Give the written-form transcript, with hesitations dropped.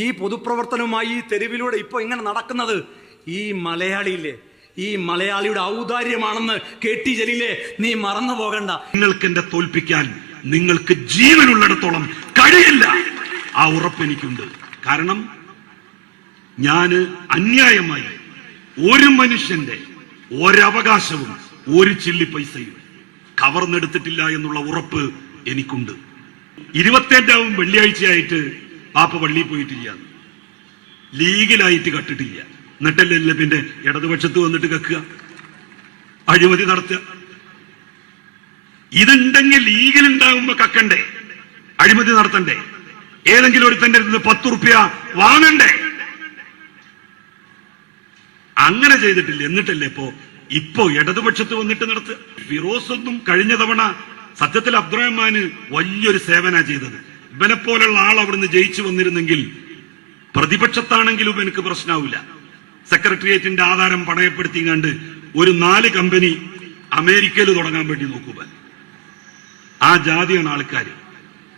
ഈ പൊതുപ്രവർത്തനവുമായി തെരുവിലൂടെ ഇപ്പൊ ഇങ്ങനെ നടക്കുന്നത് ഈ മലയാളിയില്ലേ, ഈ മലയാളിയുടെ ഔദാര്യമാണെന്ന് KT ജലീലെ നീ മറന്നു പോകണ്ട. നിങ്ങൾക്ക് എന്നെ തോൽപ്പിക്കാൻ നിങ്ങൾക്ക് ജീവനുള്ളിടത്തോളം കഴിയില്ല. ആ ഉറപ്പ് എനിക്കുണ്ട്. കാരണം ഞാന് അന്യായമായി ഒരു മനുഷ്യന്റെ ഒരവകാശവും ഒരു ചില്ലി പൈസയും കവർന്നെടുത്തിട്ടില്ല എന്നുള്ള ഉറപ്പ് എനിക്കുണ്ട്. 27-ാം വെള്ളിയാഴ്ചയായിട്ട് പാപ്പ പള്ളിയിൽ പോയിട്ടില്ല, ലീഗലായിട്ട് കട്ടിട്ടില്ല. എന്നിട്ടല്ലേ പിന്നെ ഇടതുപക്ഷത്ത് വന്നിട്ട് കക്കുക, അഴിമതി നടത്തുക. ഇതുണ്ടെങ്കിൽ ലീഗലുണ്ടാകുമ്പോ കക്കണ്ടേ, അഴിമതി നടത്തണ്ടേ, ഏതെങ്കിലും ഒരുത്തന്റെ അടുത്ത് 10 റുപ്യ വാങ്ങണ്ടേ? അങ്ങനെ ചെയ്തിട്ടില്ല. എന്നിട്ടല്ലേ ഇപ്പോ ഇടതുപക്ഷത്ത് വന്നിട്ട് നടത്തുക. ഫിറോസ് ഒന്നും കഴിഞ്ഞ തവണ സത്യത്തിൽ അബ്ദുറഹ്മാന് വലിയൊരു സേവന ചെയ്തത്. ഇവനെ പോലുള്ള ആൾ അവിടുന്ന് ജയിച്ചു വന്നിരുന്നെങ്കിൽ പ്രതിപക്ഷത്താണെങ്കിലും എനിക്ക് പ്രശ്നമാവില്ല. സെക്രട്ടേറിയറ്റിന്റെ ആധാരം പണയപ്പെടുത്തിങ്ങാണ്ട് ഒരു 4 കമ്പനി അമേരിക്കയിൽ തുടങ്ങാൻ വേണ്ടി നോക്കുക. ആ ജാതിയാണ് ആൾക്കാർ.